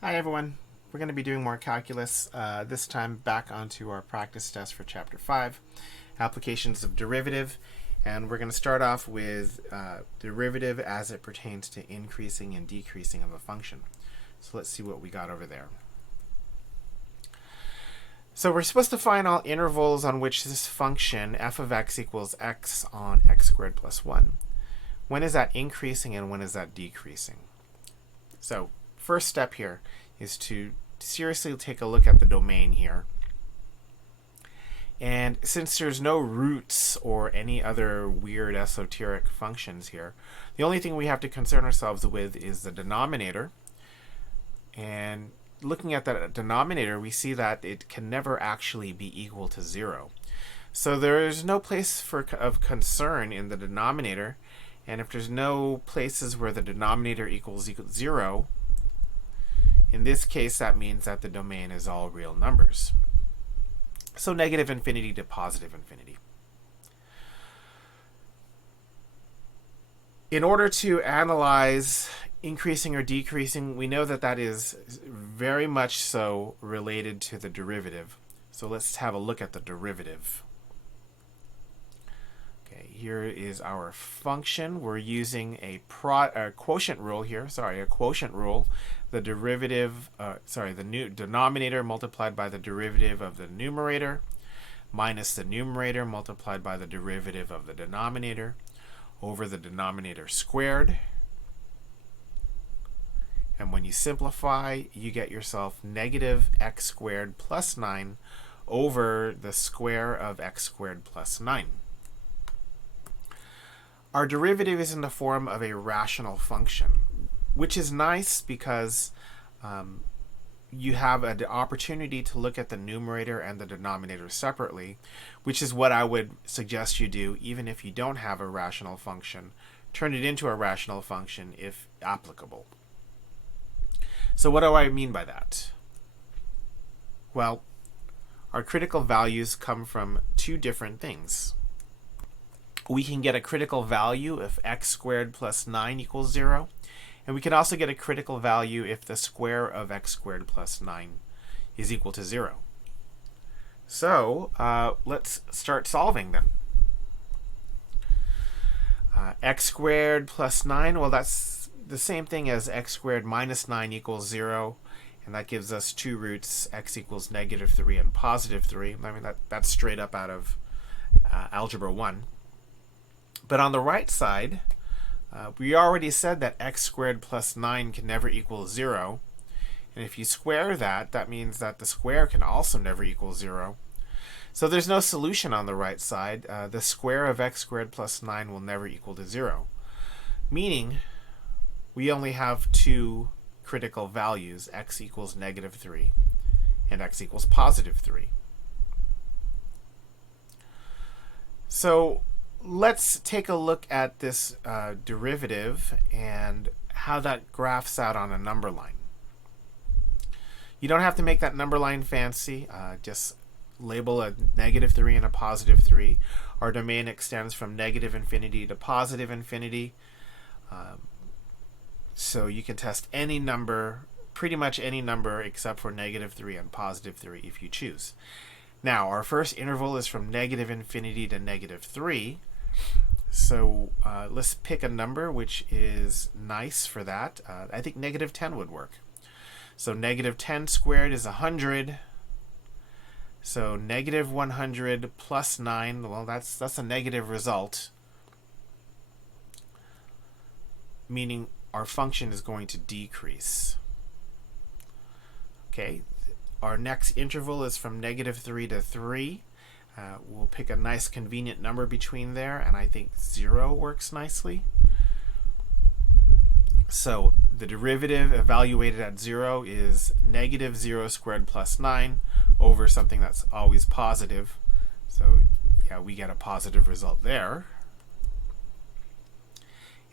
Hi everyone. We're going to be doing more calculus, this time back onto our practice test for Chapter 5, Applications of Derivative, and we're going to start off with derivative as it pertains to increasing and decreasing of a function. So let's see what we got over there. So we're supposed to find all intervals on which this function f of x equals x on x squared plus 1. When is that increasing and when is that decreasing? So first step here is to seriously take a look at the domain here. And since there's no roots or any other weird esoteric functions here, the only thing we have to concern ourselves with is the denominator. And looking at that denominator, we see that it can never actually be equal to 0. So there is no place of concern in the denominator. And if there's no places where the denominator equals 0, in this case, that means that the domain is all real numbers. So negative infinity to positive infinity. In order to analyze increasing or decreasing, we know that that is very much so related to the derivative. So let's have a look at the derivative. Okay, here is our function. We're using a quotient rule here. A quotient rule. The derivative, the new denominator multiplied by the derivative of the numerator minus the numerator multiplied by the derivative of the denominator over the denominator squared. And when you simplify, you get yourself negative x squared plus 9 over the square of x squared plus 9. Our derivative is in the form of a rational function, which is nice because you have an opportunity to look at the numerator and the denominator separately, which is what I would suggest you do even if you don't have a rational function. Turn it into a rational function if applicable. So what do I mean by that? Well, our critical values come from two different things. We can get a critical value if x squared plus 9 equals 0. And we can also get a critical value if the square of x squared plus 9 is equal to 0. So let's start solving then. X squared plus 9, well, that's the same thing as x squared minus 9 equals 0. And that gives us two roots, x equals negative 3 and positive 3. I mean, that's straight up out of Algebra 1. But on the right side, we already said that x squared plus 9 can never equal 0. And if you square that, that means that the square can also never equal 0. So there's no solution on the right side. The square of x squared plus 9 will never equal to 0. Meaning, we only have two critical values, x equals negative 3 and x equals positive 3. So let's take a look at this derivative and how that graphs out on a number line. You don't have to make that number line fancy. Just label a negative 3 and a positive 3. Our domain extends from negative infinity to positive infinity. So you can test any number, pretty much any number except for negative 3 and positive 3 if you choose. Now, our first interval is from negative infinity to negative 3. So let's pick a number which is nice for that. I think negative 10 would work. So negative 10 squared is 100. So negative 100 plus 9, well, that's a negative result, meaning our function is going to decrease. Okay, our next interval is from negative 3 to 3. We'll pick a nice convenient number between there, and I think 0 works nicely. So the derivative evaluated at 0 is negative 0 squared plus 9 over something that's always positive. So yeah, we get a positive result there.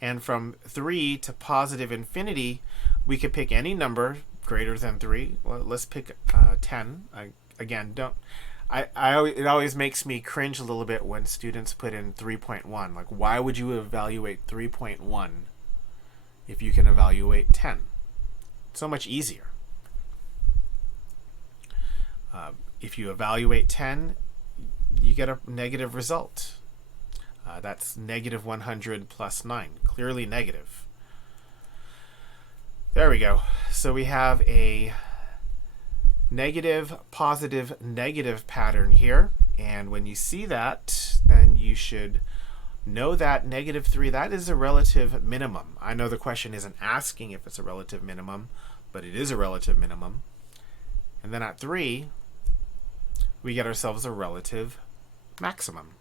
And from 3 to positive infinity, we could pick any number greater than 3. Well, let's pick 10. It always makes me cringe a little bit when students put in 3.1. Like, why would you evaluate 3.1 if you can evaluate 10? So much easier. If you evaluate 10, you get a negative result. That's negative 100 plus 9, clearly negative. There we go. So we have a negative, positive, negative pattern here. And when you see that, then you should know that negative 3, that is a relative minimum. I know the question isn't asking if it's a relative minimum, but it is a relative minimum. And then at 3, we get ourselves a relative maximum.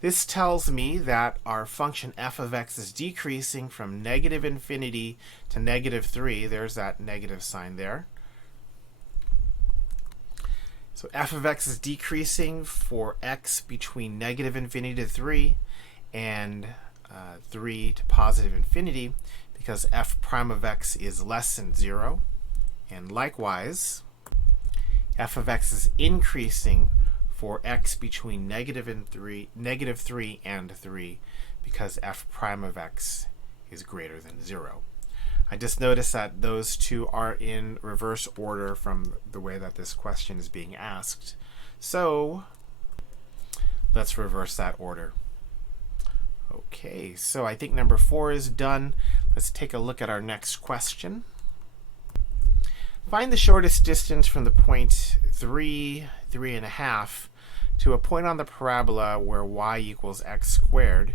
This tells me that our function f of x is decreasing from negative infinity to negative 3. There's that negative sign there. So f of x is decreasing for x between negative infinity to 3 and 3 to positive infinity because f prime of x is less than 0. And likewise, f of x is increasing for x between negative 3 and 3 because f prime of x is greater than 0. I just noticed that those two are in reverse order from the way that this question is being asked. So let's reverse that order. Okay, so I think number 4 is done. Let's take a look at our next question. Find the shortest distance from the point 3, 3.5 to a point on the parabola where y equals x squared.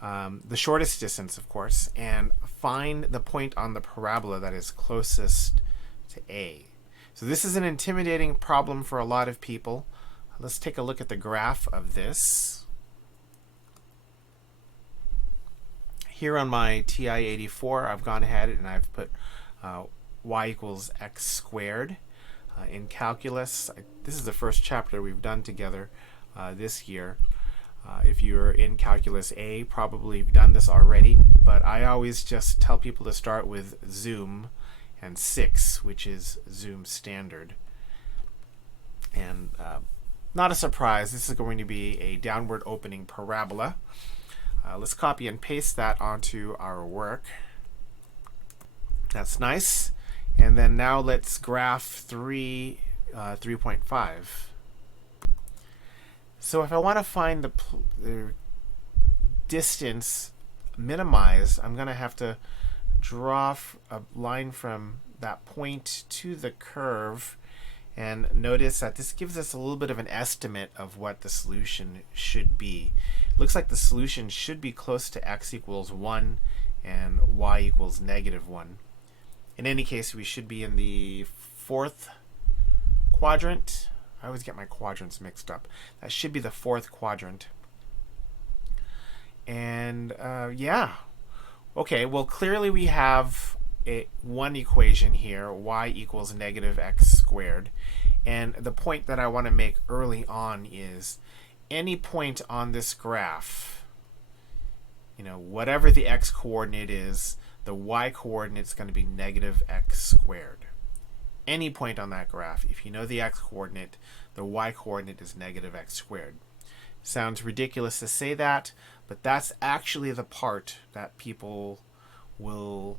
The shortest distance, of course, and find the point on the parabola that is closest to A. So this is an intimidating problem for a lot of people. Let's take a look at the graph of this. Here on my TI-84, I've gone ahead and I've put y equals x squared. In calculus, this is the first chapter we've done together this year. If you're in Calculus A, probably you've done this already, but I always just tell people to start with Zoom and 6, which is Zoom standard. And not a surprise, this is going to be a downward opening parabola. Let's copy and paste that onto our work. That's nice. And then now let's graph 3.5. So if I want to find the distance minimized, I'm going to have to draw a line from that point to the curve. And notice that this gives us a little bit of an estimate of what the solution should be. It looks like the solution should be close to x equals 1 and y equals negative 1. In any case, we should be in the 4th quadrant. I always get my quadrants mixed up. That should be the 4th quadrant. And yeah. Okay, well clearly we have one equation here, y equals negative x squared. And the point that I want to make early on is any point on this graph, whatever the x coordinate is, the y coordinate is going to be negative x squared. Any point on that graph, if you know the x coordinate, the y coordinate is negative x squared. Sounds ridiculous to say that, but that's actually the part that people will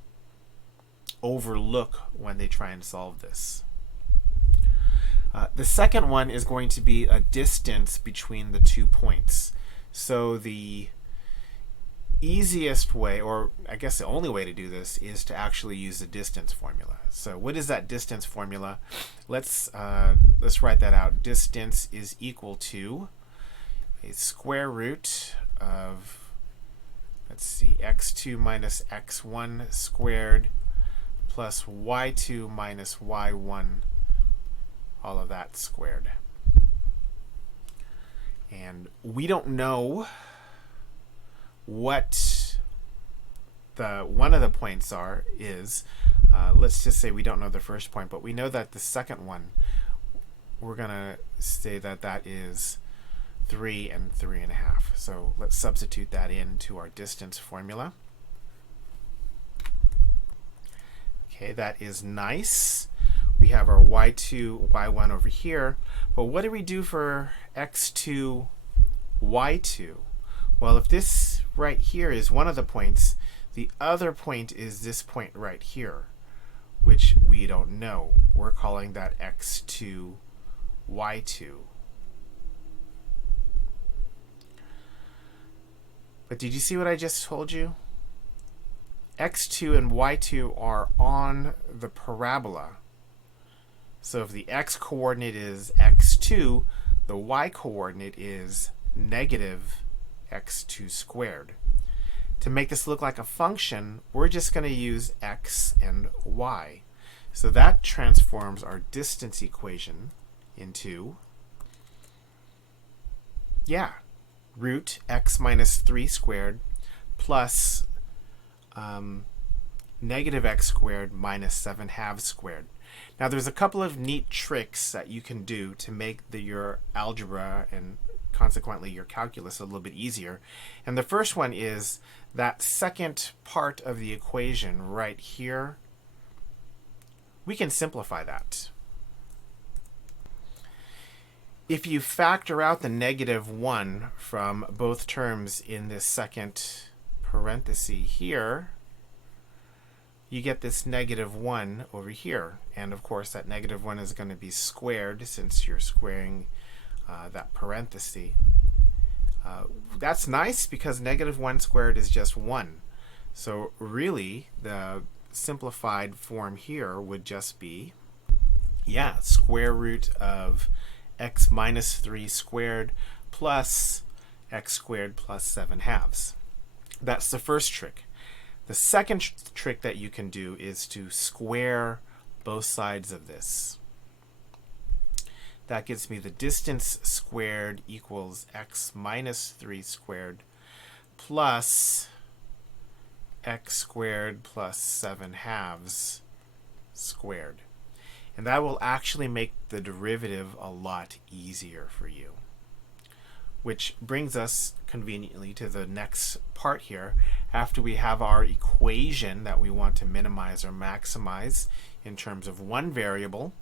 overlook when they try and solve this. The second one is going to be a distance between the 2 points. So the easiest way, or I guess the only way to do this, is to actually use the distance formula. So what is that distance formula? Let's write that out. Distance is equal to a square root of, x2 minus x1 squared plus y2 minus y1, all of that squared. And we don't know what one of the points is. Let's just say we don't know the first point, but we know that the second one, we're going to say that that is 3 and 3.5. So let's substitute that into our distance formula. Okay, that is nice. We have our y2, y1 over here. But what do we do for x2, y2? Well, if this right here is one of the points, the other point is this point right here. which we don't know. We're calling that x2, y2. But did you see what I just told you? x2 and y2 are on the parabola. So if the x-coordinate is x2, the y-coordinate is negative x2 squared. To make this look like a function, we're just going to use x and y. So that transforms our distance equation into, root x minus 3 squared plus negative x squared minus 7 halves squared. Now there's a couple of neat tricks that you can do to make your algebra and consequently your calculus a little bit easier. And the first one is that second part of the equation right here. We can simplify that. If you factor out the negative 1 from both terms in this second parenthesis here, you get this negative 1 over here. And of course that negative 1 is going to be squared since you're squaring that parenthesis. That's nice because negative 1 squared is just 1. So really the simplified form here would just be, square root of x minus 3 squared plus x squared plus 7 halves. That's the first trick. The second trick that you can do is to square both sides of this. That gives me the distance squared equals x minus 3 squared plus x squared plus 7 halves squared. And that will actually make the derivative a lot easier for you. Which brings us conveniently to the next part here. After we have our equation that we want to minimize or maximize in terms of one variable,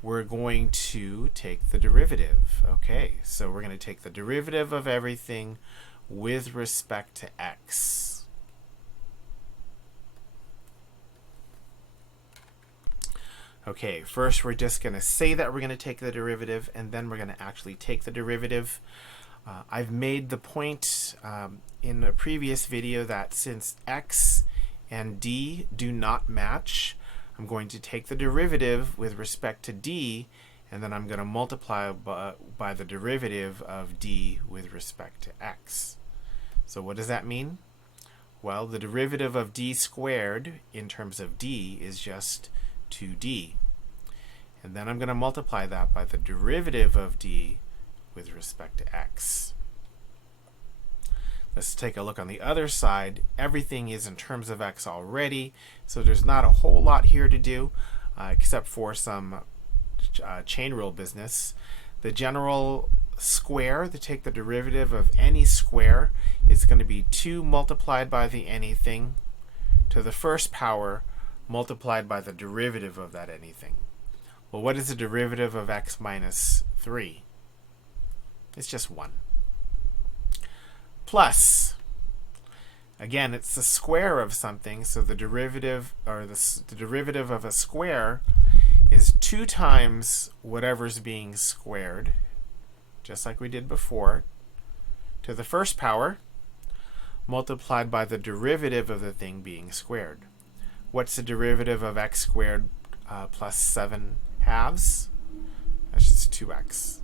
we're going to take the derivative. Okay, so we're going to take the derivative of everything with respect to x. Okay, first we're just going to say that we're going to take the derivative, and then we're going to actually take the derivative. I've made the point in a previous video that since x and d do not match, I'm going to take the derivative with respect to d, and then I'm going to multiply by the derivative of d with respect to x. So what does that mean? Well, the derivative of d squared in terms of d is just 2d. And then I'm going to multiply that by the derivative of d with respect to x. Let's take a look on the other side. Everything is in terms of x already, so there's not a whole lot here to do except for some chain rule business. The general square, to take the derivative of any square, is going to be 2 multiplied by the anything to the first power multiplied by the derivative of that anything. Well, what is the derivative of x minus 3? It's just 1. Plus, again, it's the square of something, so the derivative, or the derivative of a square is 2 times whatever's being squared, just like we did before, to the first power multiplied by the derivative of the thing being squared. What's the derivative of x squared plus 7 halves? That's just 2x.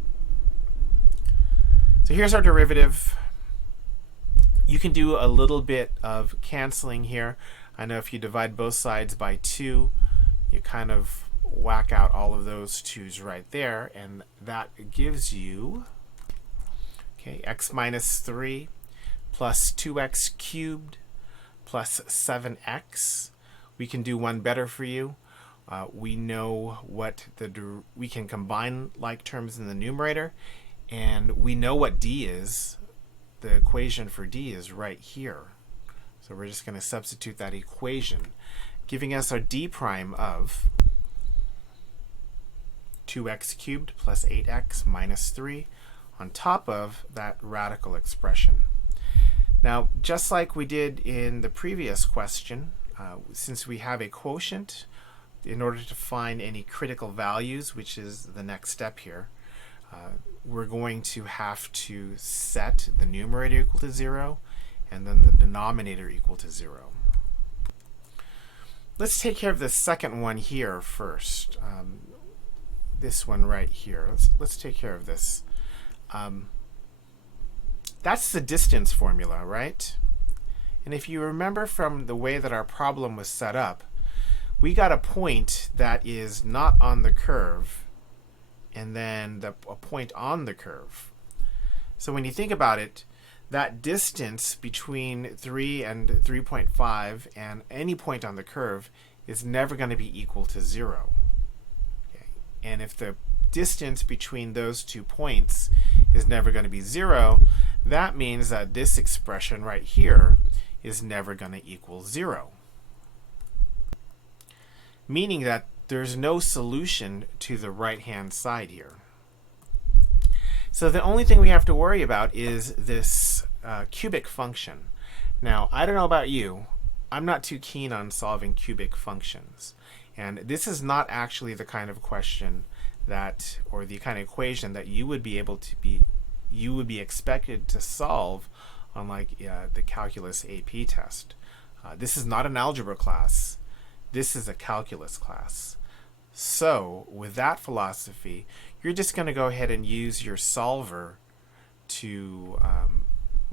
So here's our derivative. You can do a little bit of canceling here. I know if you divide both sides by 2, you kind of whack out all of those 2's right there, and that gives you x minus 3 plus 2x cubed plus 7x. We can do one better for you. We know what we can combine like terms in the numerator, and we know what d is. The equation for d is right here. So we're just going to substitute that equation, giving us our d prime of 2x cubed plus 8x minus 3 on top of that radical expression. Now, just like we did in the previous question, since we have a quotient, in order to find any critical values, which is the next step here, we're going to have to set the numerator equal to 0 and then the denominator equal to 0. Let's take care of the second one here first. This one right here. Let's take care of this. That's the distance formula, right? And if you remember from the way that our problem was set up, we got a point that is not on the curve and then a point on the curve. So when you think about it, that distance between 3 and 3.5 and any point on the curve is never going to be equal to 0. Okay? And if the distance between those 2 points is never going to be 0, that means that this expression right here is never going to equal 0. Meaning that there's no solution to the right-hand side here. So the only thing we have to worry about is this cubic function. Now, I don't know about you, I'm not too keen on solving cubic functions. And this is not actually the kind of question that, or the kind of equation that you would be expected to solve on the calculus AP test. This is not an algebra class. This is a calculus class. So with that philosophy, you're just going to go ahead and use your solver to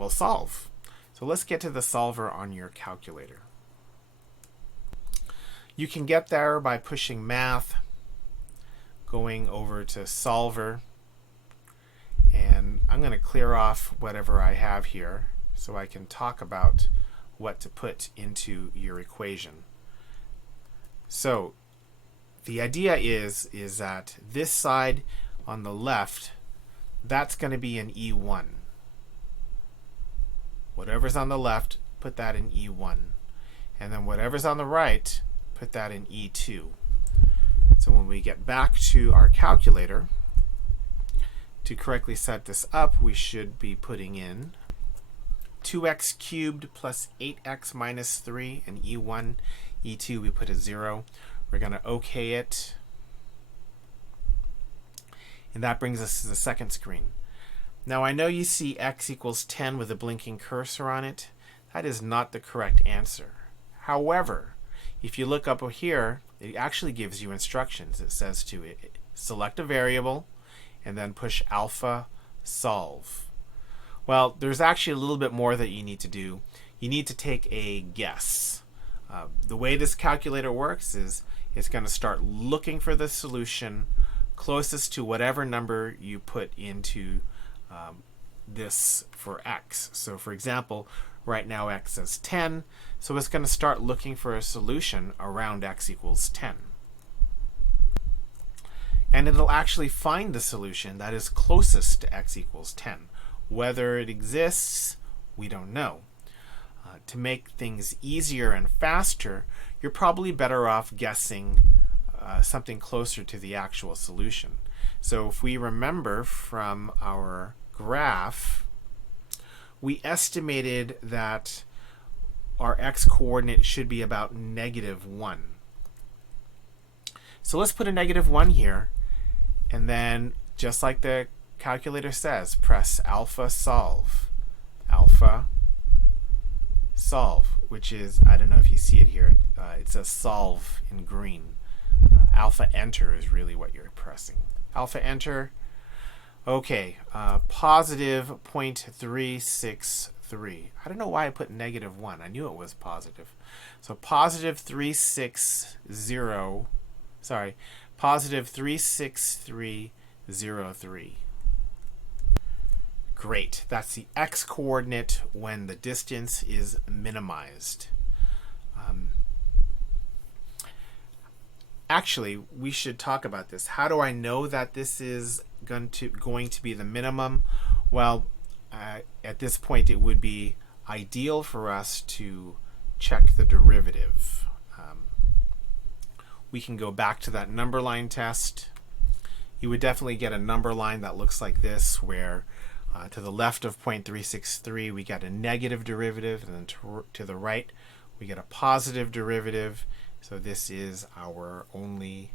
solve. So let's get to the solver on your calculator. You can get there by pushing math, going over to solver, and I'm going to clear off whatever I have here so I can talk about what to put into your equation. So the idea is that this side on the left, that's going to be an E1. Whatever's on the left, put that in E1. And then whatever's on the right, put that in E2. So when we get back to our calculator, to correctly set this up, we should be putting in 2x cubed plus 8x minus 3 in E1. E2 we put a 0. We're going to OK it. And that brings us to the second screen. Now I know you see x equals 10 with a blinking cursor on it. That is not the correct answer. However, if you look up here, it actually gives you instructions. It says to select a variable and then push alpha solve. Well, there's actually a little bit more that you need to do. You need to take a guess. The way this calculator works is it's going to start looking for the solution closest to whatever number you put into this for x. So for example, right now x is 10, so it's going to start looking for a solution around x equals 10. And it'll actually find the solution that is closest to x equals 10. Whether it exists, we don't know. To make things easier and faster, you're probably better off guessing something closer to the actual solution. So if we remember from our graph, we estimated that our x-coordinate should be about -1. So let's put a -1 here, and then just like the calculator says, press alpha solve. Alpha solve, which is, I don't know if you see it here, it says solve in green. Alpha enter is really what you're pressing. Alpha enter. Okay, positive 0.363. I don't know why I put -1. I knew it was positive. So positive 360, sorry, positive 36303. Great. That's the x-coordinate when the distance is minimized. Actually, we should talk about this. How do I know that this is going to be the minimum? Well, at this point, it would be ideal for us to check the derivative. We can go back to that number line test. You would definitely get a number line that looks like this, where to the left of 0.363 we get a negative derivative, and then to the right we get a positive derivative, So this is our only,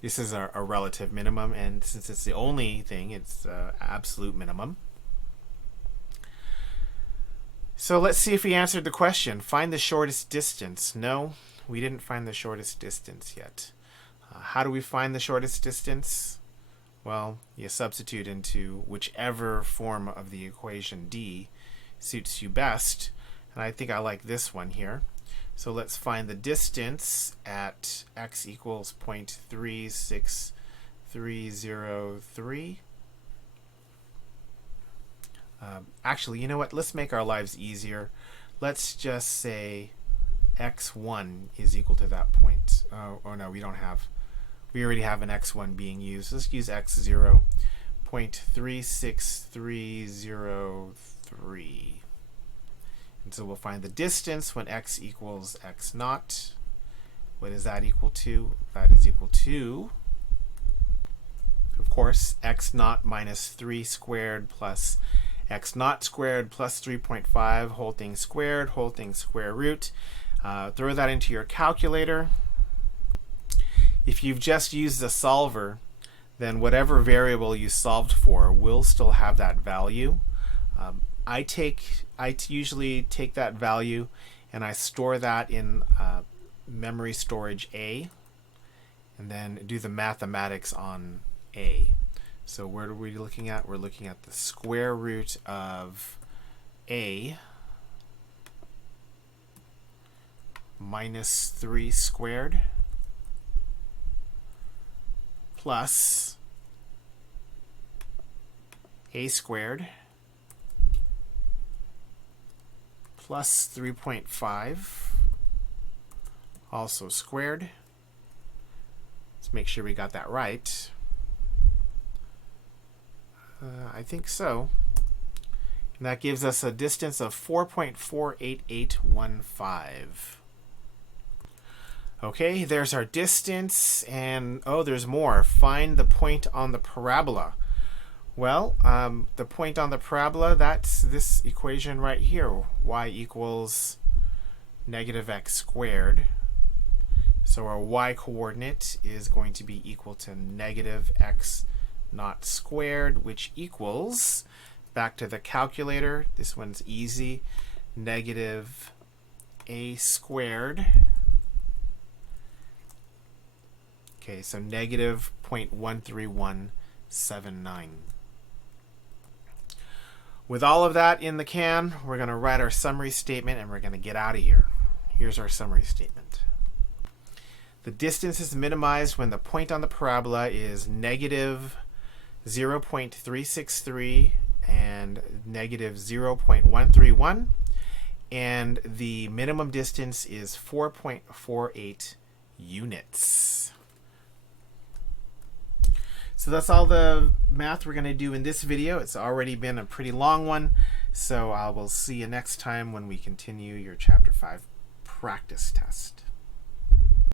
this is a relative minimum, and since it's the only thing, it's absolute minimum. So let's see if we answered the question. Find the shortest distance. No, we didn't find the shortest distance yet. How do we find the shortest distance? Well, you substitute into whichever form of the equation D suits you best. And I think I like this one here. So let's find the distance at x equals 0.36303. Actually, you know what? Let's make our lives easier. Let's just say x1 is equal to that point. Oh no, we don't have. We already have an x1 being used. Let's use x0, 0.36303. And so we'll find the distance when x equals x naught. What is that equal to? That is equal to, of course, x naught minus 3 squared plus x naught squared plus 3.5, whole thing squared, whole thing square root. Throw that into your calculator. If you've just used the solver, then whatever variable you solved for will still have that value. I usually take that value and I store that in memory storage A, and then do the mathematics on A. So what are we looking at? We're looking at the square root of A minus 3 squared plus A squared plus 3.5, also squared. Let's make sure we got that right. I think so. And that gives us a distance of 4.48815. Okay, there's our distance, and oh, there's more. Find the point on the parabola. Well, the point on the parabola, that's this equation right here, y equals negative x squared. So our y coordinate is going to be equal to negative x naught squared, which equals, back to the calculator, this one's easy, negative a squared. Okay, so negative 0.13179. With all of that in the can, we're going to write our summary statement and we're going to get out of here. Here's our summary statement. The distance is minimized when the point on the parabola is negative 0.363 and negative 0.131, and the minimum distance is 4.48 units. So that's all the math we're going to do in this video. It's already been a pretty long one, so I will see you next time when we continue your Chapter 5 practice test.